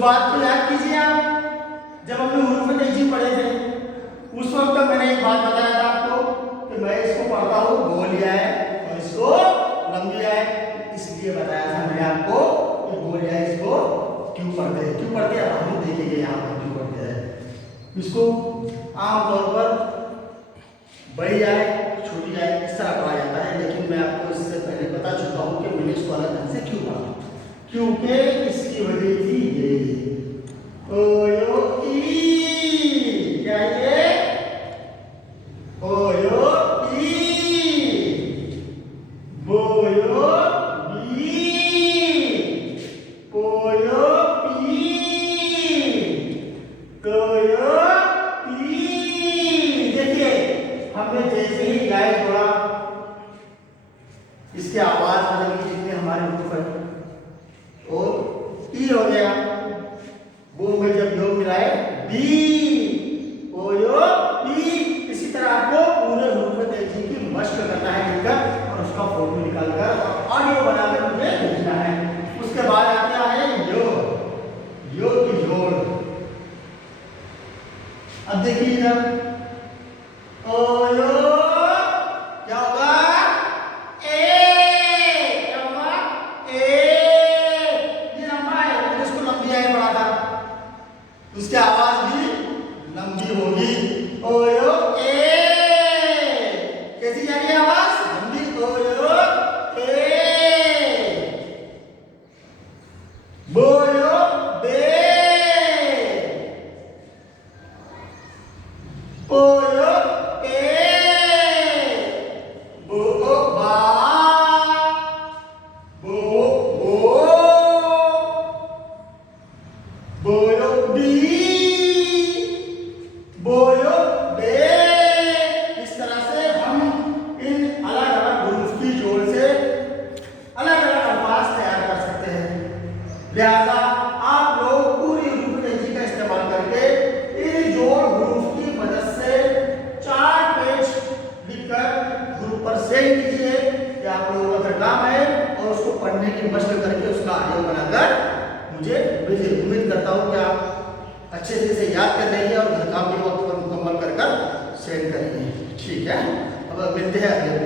बात को याद कीजिए आप, जब हमने हुरूफ तेजी पढ़े थे उस वक्त मैंने एक बात बताया था आपको कि मैं इसको पढ़ता हूँ गोलिया है और इसको लंबिया है, इसलिए बताया था मैंने आपको कि गोलिया इसको क्यों पढ़ते हैं, क्यों पढ़ते हैं हम देखेंगे यहाँ पर क्यों पढ़ते हैं। इसको आमतौर पर बड़ी आए छोटी आए इस तरह पढ़ा जाता है, लेकिन मैं आपको इससे पहले बता चुका हूँ कि मैंने इसको अलग ढंग से क्यों पढ़ा, क्योंकि इसकी वजह थी ये ओ यो ई, क्या ये ओ यो ई, बो यो बी, पो यो पी, तो यो पी। देखिए हमने जैसे ही गाय जोड़ा इसकी आवाज बदल गई जितने हमारे हुरूफ है, और ई हो गया, वो में जब योग मिलाए बी, ओ यो बी। इसी तरह आपको पूरे हुरूफ तेजी की मशक करना है मिलकर और उसका फोटो निकालकर ऑडियो बनाकर मुझे भेजना है। उसके बाद आता है यो, यो की जोड़। अब देखिए इधर ओ यो क्या होगा, ए क्या होगा, ए ये लंबा है, मैंने इसको लंबी आई पढ़ा था, उसकी आवाज भी लंबी होगी। ओ यो ए, कैसी जा रही है आवाज, लंबी। ओ यो ए, बो यो बे, ओ यो ए, बो ओ बा, बो बो, बो यो बी, बोयो बे। इस तरह से हम इन अलग अलग हुरूफ की जोड़ से अलग अलग अल्फाज तैयार कर सकते हैं। लिहाजा आप लोग पूरी हुरूफ तेजी का इस्तेमाल करके इन जोड़ हुरूफ की मदद से 4 पेज लिखकर ग्रुप पर सेंड कीजिए कि आप लोगों का काम है, और उसको पढ़ने की मशक करके उसका ऑडियो बनाकर मुझे भेजिए। उम्मीद करता हूँ कि आप अच्छे से इसे याद कर लेंगे और घर काम भी वक्त पर मुकम्मल कर सेंड करेंगे। ठीक है, अब मिलते हैं अगले